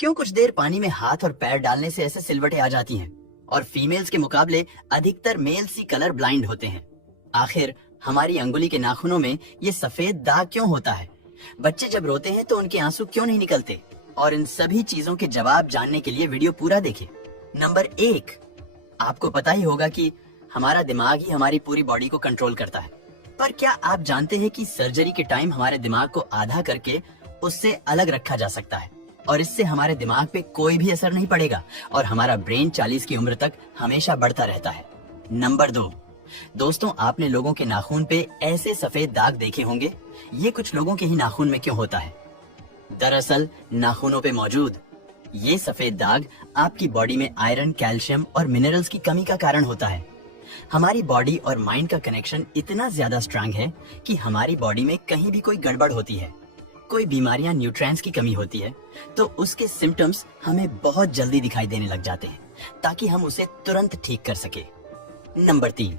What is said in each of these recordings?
क्यों कुछ देर पानी में हाथ और पैर डालने से ऐसे सिलवटें आ जाती हैं और फीमेल्स के मुकाबले अधिकतर मेल्स ही कलर ब्लाइंड होते हैं? आखिर हमारी अंगुली के नाखूनों में ये सफेद दाग क्यों होता है? बच्चे जब रोते हैं तो उनके आंसू क्यों नहीं निकलते? और इन सभी चीजों के जवाब जानने के लिए वीडियो पूरा देखें। नंबर 1, आपको पता ही होगा कि हमारा दिमाग ही हमारी पूरी बॉडी को कंट्रोल करता है। पर क्या आप जानते हैं कि सर्जरी के टाइम हमारे दिमाग को आधा करके उससे अलग रखा जा सकता है और इससे हमारे दिमाग पे कोई भी असर नहीं पड़ेगा और हमारा ब्रेन 40 की उम्र तक हमेशा बढ़ता रहता है। नंबर 2, दोस्तों, आपने लोगों के नाखून पे ऐसे सफेद दाग देखे होंगे। ये कुछ लोगों के ही नाखून में क्यों होता है? दरअसल नाखूनों पे मौजूद ये सफेद दाग आपकी बॉडी में आयरन, कैल्शियम और मिनरल्स की कमी का कारण होता है। हमारी बॉडी और माइंड का कनेक्शन इतना ज्यादा स्ट्रांग है कि हमारी बॉडी में कहीं भी कोई गड़बड़ होती है, कोई बीमारियां, न्यूट्रिएंट्स की कमी होती है, तो उसके सिम्टम्स हमें बहुत जल्दी दिखाई देने लग जाते हैं ताकि हम उसे तुरंत ठीक कर सके। नंबर 3,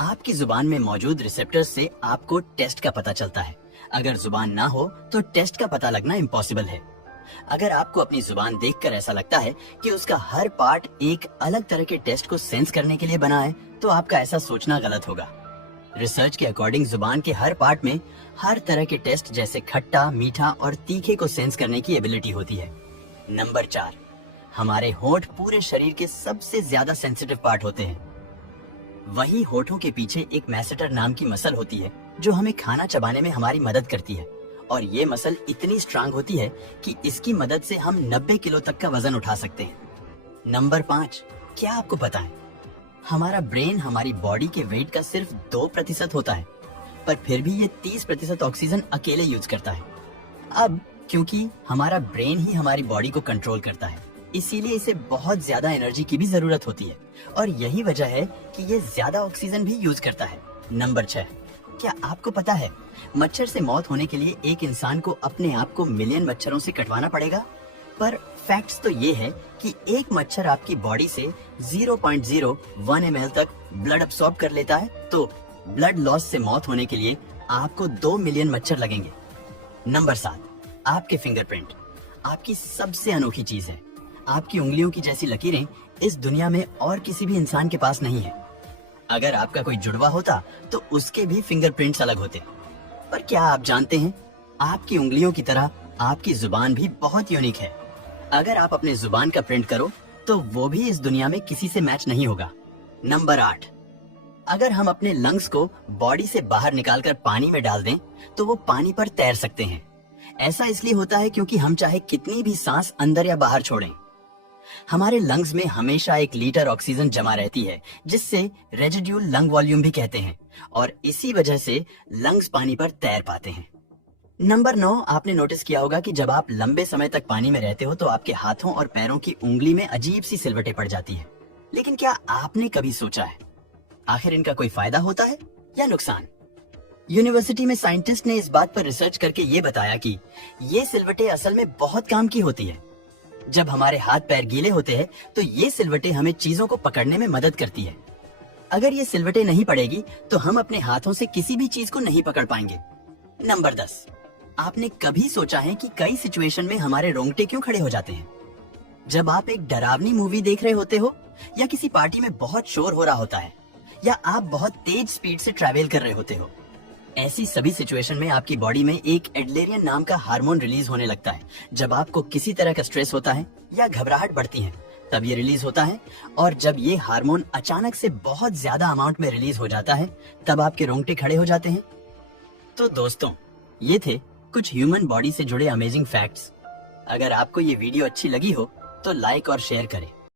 आपकी जुबान में मौजूद रिसेप्टर्स से आपको टेस्ट का पता चलता है। अगर जुबान ना हो तो टेस्ट का पता लगना इम्पॉसिबल है। अगर आपको अपनी जुबान देखकर ऐसा लगता है कि उसका हर पार्ट एक अलग तरह के टेस्ट को सेंस करने के लिए बना है, तो आपका ऐसा सोचना गलत होगा। रिसर्च के अकॉर्डिंग जुबान के हर पार्ट में हर तरह के टेस्ट जैसे खट्टा, मीठा और तीखे को सेंस करने की एबिलिटी होती है। नंबर 4, हमारे होंठ पूरे शरीर के सबसे ज्यादा सेंसिटिव पार्ट होते हैं। वहीं होठों के पीछे एक मैसेटर नाम की मसल होती है जो हमें खाना चबाने में हमारी मदद करती है और ये मसल इतनी स्ट्रांग होती है कि इसकी मदद से हम 90 किलो तक का वजन उठा सकते हैं। नंबर 5, क्या आपको पता है हमारा ब्रेन हमारी बॉडी के वेट का सिर्फ 2% होता है, पर फिर भी ये 30% ऑक्सीजन अकेले यूज करता है। अब क्योंकि हमारा ब्रेन ही हमारी बॉडी को कंट्रोल करता है, इसीलिए इसे बहुत ज्यादा एनर्जी की भी जरूरत होती है और यही वजह है कि ये ज्यादा ऑक्सीजन भी यूज करता है। नंबर 6, क्या आपको पता है मच्छर से मौत होने के लिए एक इंसान को अपने आप को मिलियन मच्छरों से कटवाना पड़ेगा? पर फैक्ट्स तो ये है कि एक मच्छर आपकी बॉडी से 0.01 ml तक ब्लड अब्सॉर्ब कर लेता है, तो ब्लड लॉस से मौत होने के लिए आपको 2 मिलियन मच्छर लगेंगे। नंबर 7, आपके फिंगरप्रिंट आपकी सबसे अनोखी चीज है। आपकी उंगलियों की जैसी लकीरें इस दुनिया में और किसी भी इंसान के पास नहीं है। अगर आपका कोई जुड़वा होता तो उसके भी फिंगरप्रिंट्स अलग होते। पर क्या आप जानते हैं आपकी उंगलियों की तरह आपकी जुबान भी बहुत यूनिक है। अगर आप अपने जुबान का प्रिंट करो तो वो भी इस दुनिया में किसी से मैच नहीं होगा। नंबर 8, अगर हम अपने लंग्स को बॉडी से बाहर निकालकर पानी में डाल दें तो वो पानी पर तैर सकते हैं। ऐसा इसलिए होता है क्योंकि हम चाहे कितनी भी सांस अंदर या बाहर छोड़ें, हमारे लंग्स में हमेशा 1 लीटर ऑक्सीजन जमा रहती है, जिससे रेजिड्यूल लंग वॉल्यूम भी कहते हैं, और इसी वजह से लंग्स पानी पर तैर पाते हैं। नंबर 9, आपने नोटिस किया होगा कि जब आप लंबे समय तक पानी में रहते हो तो आपके हाथों और पैरों की उंगली में अजीब सी सिलवटें पड़ जाती है। लेकिन क्या आपने कभी सोचा है आखिर इनका कोई फायदा होता है या नुकसान? यूनिवर्सिटी में साइंटिस्ट ने इस बात पर रिसर्च करके ये बताया कि ये सिलवटें असल में बहुत काम की होती है। जब हमारे हाथ पैर गीले होते हैं तो ये सिलवटें हमें चीजों को पकड़ने में मदद करती है। अगर ये सिलवटें नहीं पड़ेगी तो हम अपने हाथों से किसी भी चीज को नहीं पकड़ पाएंगे। नंबर 10, आपने कभी सोचा है कि कई सिचुएशन में हमारे रोंगटे क्यों खड़े हो जाते हैं? जब आप एक डरावनी मूवी देख रहे होते हो, या किसी पार्टी में बहुत शोर हो रहा होता है, या आप बहुत तेज स्पीड से ट्रैवल कर रहे होते हो, ऐसी सभी सिचुएशन में आपकी बॉडी में एक एड्रेनलिन नाम का हार्मोन रिलीज होने लगता है। जब आपको किसी तरह का स्ट्रेस होता है या घबराहट बढ़ती है तब ये रिलीज होता है, और जब ये हार्मोन अचानक से बहुत ज्यादा अमाउंट में रिलीज हो जाता है तब आपके रोंगटे खड़े हो जाते हैं। तो दोस्तों, ये थे कुछ ह्यूमन बॉडी से जुड़े अमेजिंग फैक्ट्स। अगर आपको ये वीडियो अच्छी लगी हो तो लाइक और शेयर करें।